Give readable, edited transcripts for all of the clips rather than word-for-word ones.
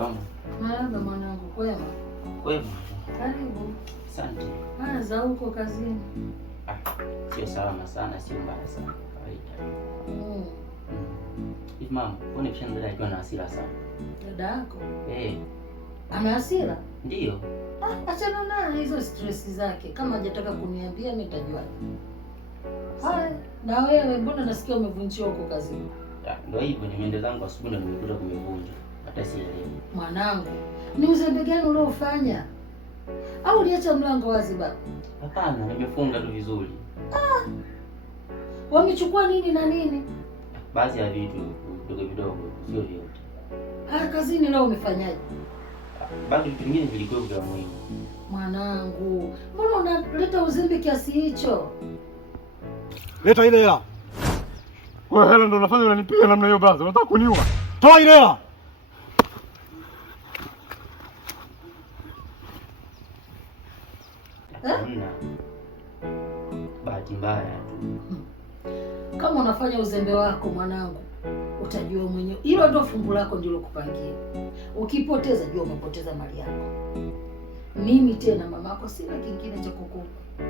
Shikamoo. Marahaba mwanangu, kwema? Kwema. Karibu. Asante. Za huko kazini? Sio salama sana, sio mbaya sana, kawaida. Hivi mama, mbona kishangalia akiwa na hasira sana? Dada yako? Ana hasira? Ndio. Achana naye hizo stress zake. Kama hajataka kuniambia mimi nitajua. Haya, na wewe mbona nasikia umevunjiwa huko kazini? Ndio hivyo, nimeenda zangu asubuhi na nimekuta kumevunja. Hata sielewi. Mwanangu, ni uzembe gani uliofanya? Au uliacha mlango wazi baba? Hapana, nimefunga tu vizuri. Wamechukua nini na nini? Baadhi ya vitu vidogo vidogo, sio vyote. Kazini leo umefanyaje? Bado vitu vingine vilikuwa vya muhimu. Mwanangu, mbona unaleta uzembe kiasi hicho? Leta ile hela. Wewe hela ndo unafanya unanipiga namna hiyo brother. Unataka kuniua. Toa ile hela. Bahati mbaya tu. Kama unafanya uzembe wako mwanangu, utajua mwenyewe. Hilo ndio fungu lako ndilo kupangia. Ukipoteza jua umepoteza mali yako. Mimi tena mamako sina kingine cha kukupa.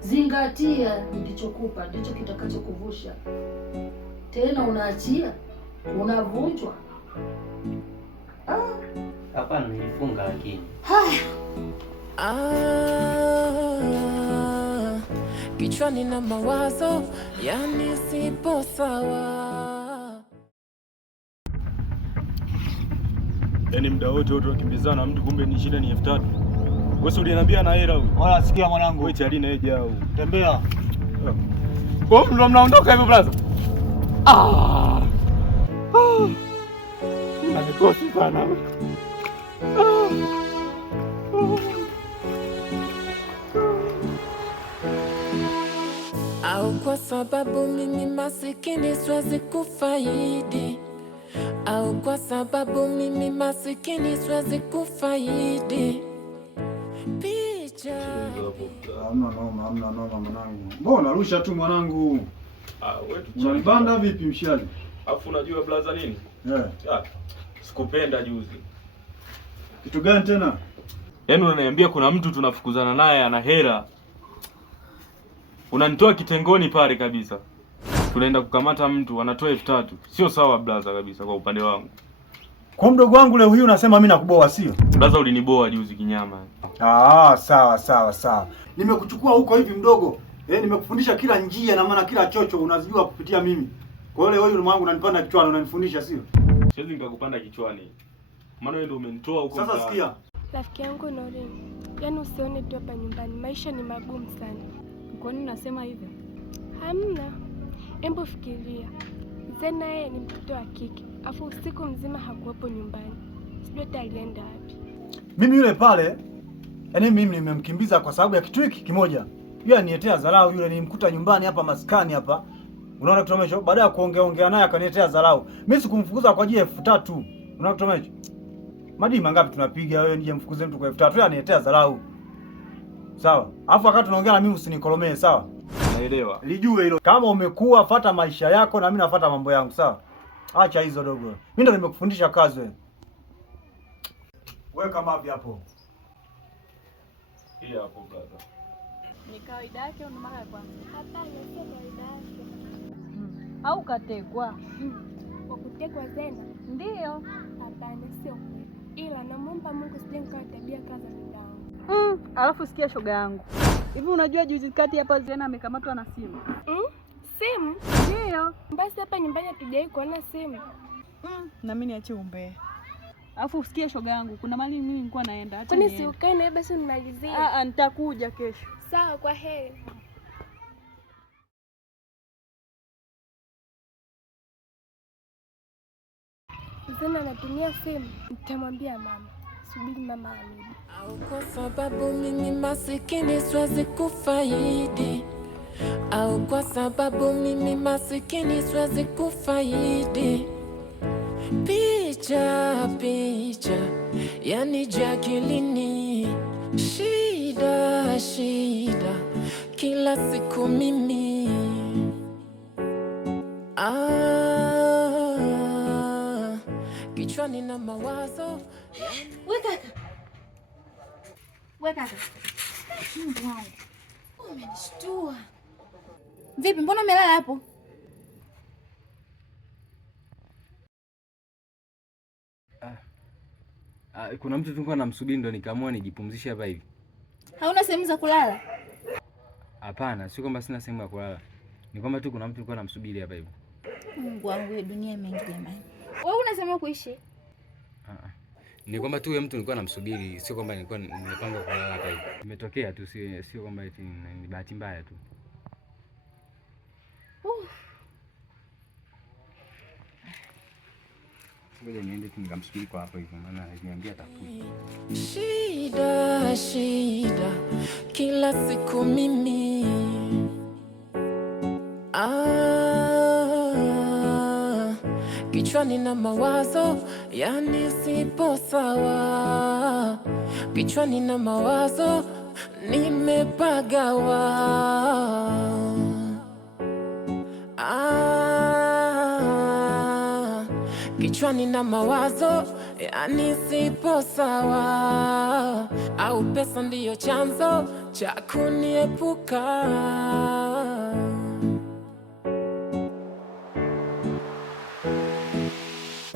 Zingatia nilichokupa ndicho kitakachokuvusha. Tena unaachia, unavunjwa. Hapana, nilifunga lakini. Kichwani na mawazo yani sipo sawa. Yaani muda wote tunakimbizana na mtu, kumbe ni shida ni 3000. Wewe uliniambia na hela huyu. Wala sikia mwanangu. Wewe Charina eje au. Tembea. Kwa ndo mnaondoka hivyo brother. Unanikosa sana. Au kwa sababu mimi masikini siwezi kufaidi. Au kwa sababu mimi masikini siwezi kufaidi. Picha. Hamna noma mwanangu. Mbona unarusha tu mwanangu? Wewe tu unanibanda vipi mshikaji? Alafu unajua blaza nini? Sikupenda juzi. Kitu gani tena? Yaani unaniambia kuna mtu tunafukuzana naye ana hela. Unanitoa kitengoni pale kabisa. Tunaenda kukamata mtu anatoa 3000. Sio sawa blaza kabisa kwa upande wangu. Kwa mdogo wangu leo hii unasema mimi nakuboa sio? Blaza uliniboa juzi kinyama. Sawa. Nimekuchukua huko hivi mdogo. Nimekufundisha kila njia na maana kila chocho unazijua kupitia mimi. Kwa hiyo leo hii mwanangu unanipanda kichwani unanifundisha sio? Siwezi nikakupanda kichwani. Maana wewe ndio umenitoa huko. Sasa sikia. Rafiki yangu Norin, yaani usione tu hapa nyumbani, maisha ni magumu sana. Kwa nini unasema hivyo? Hamna. Hebu fikiria. Zena yeye ni mtoto wa kike, afu usiku mzima hakuwepo nyumbani. Sijui hata alienda wapi. Mimi yule pale, yaani mimi nimemkimbiza kwa sababu ya kitu hiki kimoja. Yeye aniletea dharau, yule nimkuta nyumbani hapa maskani hapa. Unaona kitu hicho? Baada ya kuongea naye akaniletea dharau. Mimi sikumfukuza kwa ajili ya 3000. Unaona kitu hicho? Madima ngapi tunapiga wewe nije mfukuze mtu kwa 3000? Yeye aniletea dharau. Sawa? Alafu wakati tunaongea na mimi usinikolomee, sawa? Naelewa. Lijue hilo. Kama umekuwa fuata maisha yako na mimi nafuata mambo yangu, sawa? Acha hizo dogo. Mimi ndo nimekufundisha kazi wewe. Wewe kama wapi hapo? Hii hapo brother. Ni kawaida yake au mara ya kwanza? Hapana, sio kawaida yake. Au katekwa? Kwa kutekwa Zena? Ndiyo. Hapana, sio kweli. Ila namuomba Mungu sije nikawa tabia kaza midangu. Alafu sikia shoga yangu. Hivi unajua juzi kati hapa Zena amekamatwa na simu? Simu? Ndiyo. Basi hapa nyumbani hatujai kuona simu. Na mimi niache umbea. Alafu sikia shoga yangu, kuna mali mimi nilikuwa naenda. Acha kwani si ukae naye basi unimalizie? Nitakuja kesho. Sawa, kwa heri. Zena anatumia simu, nitamwambia mama. Subiri mama arudi. Au kwa sababu mimi masikini siwezi kufaidi. Au kwa sababu mimi masikini siwezi kufaidi. Picha yani jakilini. Shida kila siku mimi. kichwani na mawazo. We kaka. Mungu wangu. Umenishtua. Vipi, mbona umelala hapo? Kuna mtu tulikuwa namsubiri ndo nikaamua nijipumzishe hapa hivi. Hauna sehemu za kulala? Hapana, sio kwamba sina sehemu ya kulala. Ni kwamba tu kuna mtu tulikuwa namsubiri hapa hivi. Mungu wangu, hii dunia mengi jamani. Wewe una sehemu kuishi? Ni kwamba tu huyo mtu nilikuwa namsubiri, sio kwamba nilikuwa nimepanga kulala hapa hivi. Imetokea tu, sio kwamba eti ni bahati mbaya tu. Ngoja niende tu nikamsubiri kwa hapo hivyo, maana aliniambia atakuja. Shida kila siku mimi. Kichwani na mawazo, yani sipo sawa. Kichwani na mawazo, nimepagawa. Kichwani na mawazo, yani sipo sawa. Au pesa ndiyo chanzo cha kuniepuka.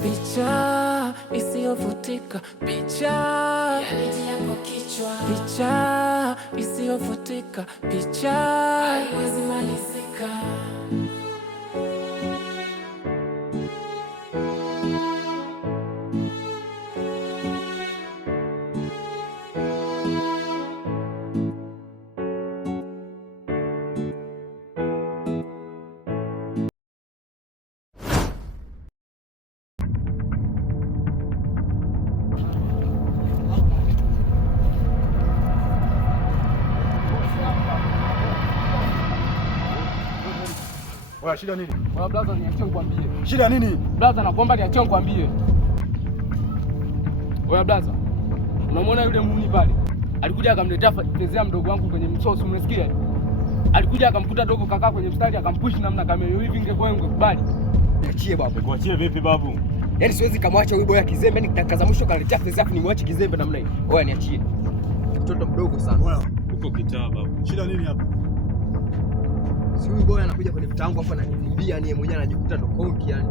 Picha isiyofutika, picha yako kichwa, picha isiyofutika, picha haiwezi malizika. Wewe shida nini? Wewe blaza, niachie nikwambie. Shida nini? Blaza, nakuomba niachie nikwambie. Wewe blaza, unamwona yule muuni pale? Alikuja akamletea fezea mdogo wangu kwenye msosi, umesikia? Alikuja akamkuta dogo kakaa kwenye mstari akampush namna kama hiyo hivi, ingekuwa ungekubali? Niachie babu. Kuachie vipi babu? Yaani siwezi kamwacha huyu boya kizembe, nikitakaza mwisho kaletea fezea afu nimwache kizembe namna hiyo. Wewe niachie. Mtoto mdogo sana. Wewe uko kitaa babu. Shida nini hapa? Si huyu boya anakuja kwenye mtaa wangu hapa ananimbia, ni mwenyewe anajikuta ndo konki yani.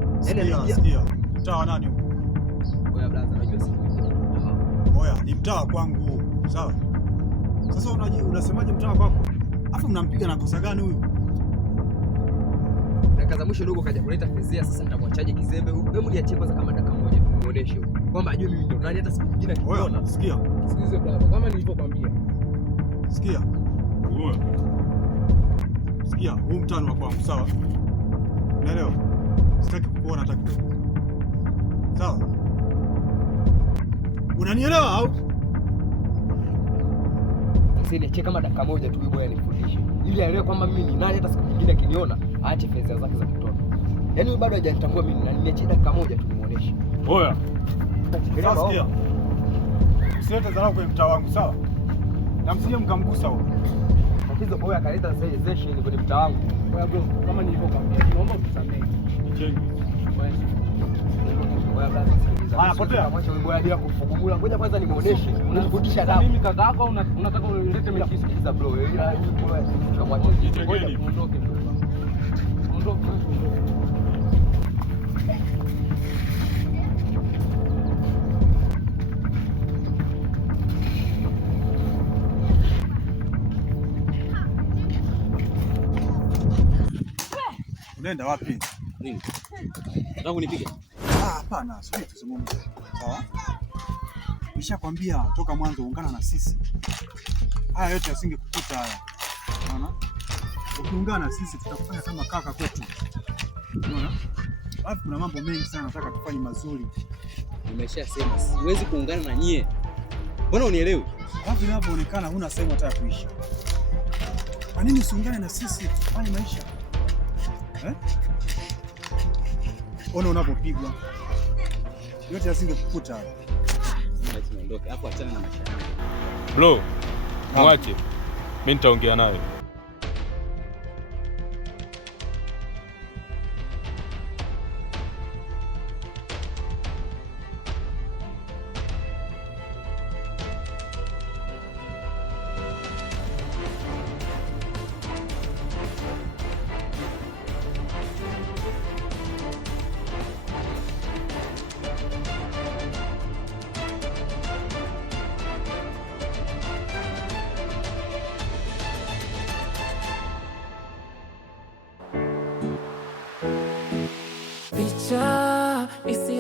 Yaani sikia. Mtaa wa nani huko? Wewe blaza, unajua si mtaa. Oya, ni mtaa kwangu. Sawa? Sasa unasemaje mtaa kwako? Afu mnampiga na kosa gani huyu? Dakika za mwisho dogo kaja kuleta fezea, sasa nitamwachaje kizembe huyu? Hebu niachie kwanza kama dakika moja tumuoneshe kwamba ajue mimi ndo nani, hata siku nyingine akiona. Sikia. Sikize blaza, kama nilivyokuambia. Sikia. Wewe. Sikia, huu mtano wa kwangu, sawa? Unaelewa? Sitaki kukuona hata kidogo. Sawa? Unanielewa au? Sasa niachie kama dakika moja tu, boya nifundishe. Ili aelewe kwamba mimi ni nani, hata siku nyingine akiniona aache fezea zake za kitoto. Yaani bado hajanitambua mimi nani, niachie dakika moja tu nimuoneshe. Oya. Sikia. Usilete dharau kwenye mtaa wangu, sawa? Na msije mkamgusa huyo. Tatizo boya akaleta session kwenye mtaa wangu. Boya bro, kama nilivyokuambia, naomba utusamee. Chengi. Boya blaza, sikiliza. Haya, potea. Mwache huyu boya bila kufungua. Ngoja kwanza nimuoneshe. Unafundisha dawa. Mimi kaka yako unataka ulete mimi kisikiliza bro. Ila huyu boya tunamwacha. Ngoja muondoke bro. Ondoka. Unaenda wapi? Nini? Nataka kunipiga? Hapana, sio tuzungumze. Sawa? Nishakwambia toka mwanzo ungana na sisi. Haya yote yasingekukuta haya. Unaona? Ukiungana na sisi tutakufanya kama kaka kwetu. Unaona? Alafu kuna mambo mengi sana nataka tufanye mazuri. Nimeshasema siwezi kuungana na nyie. Mbona unielewi? Alafu inavyoonekana huna sehemu hata ya kuishi. Kwa nini usiungane na sisi tufanye maisha? Ona unapopigwa. Yote yasingekukuta. Basi niondoke. Hapo achana na maisha. Bro, mwache. Mimi nitaongea naye.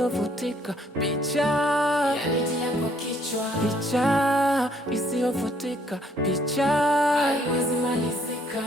isiyofutika, picha ya binti yako kichwa, picha isiyofutika, picha haiwezi malizika.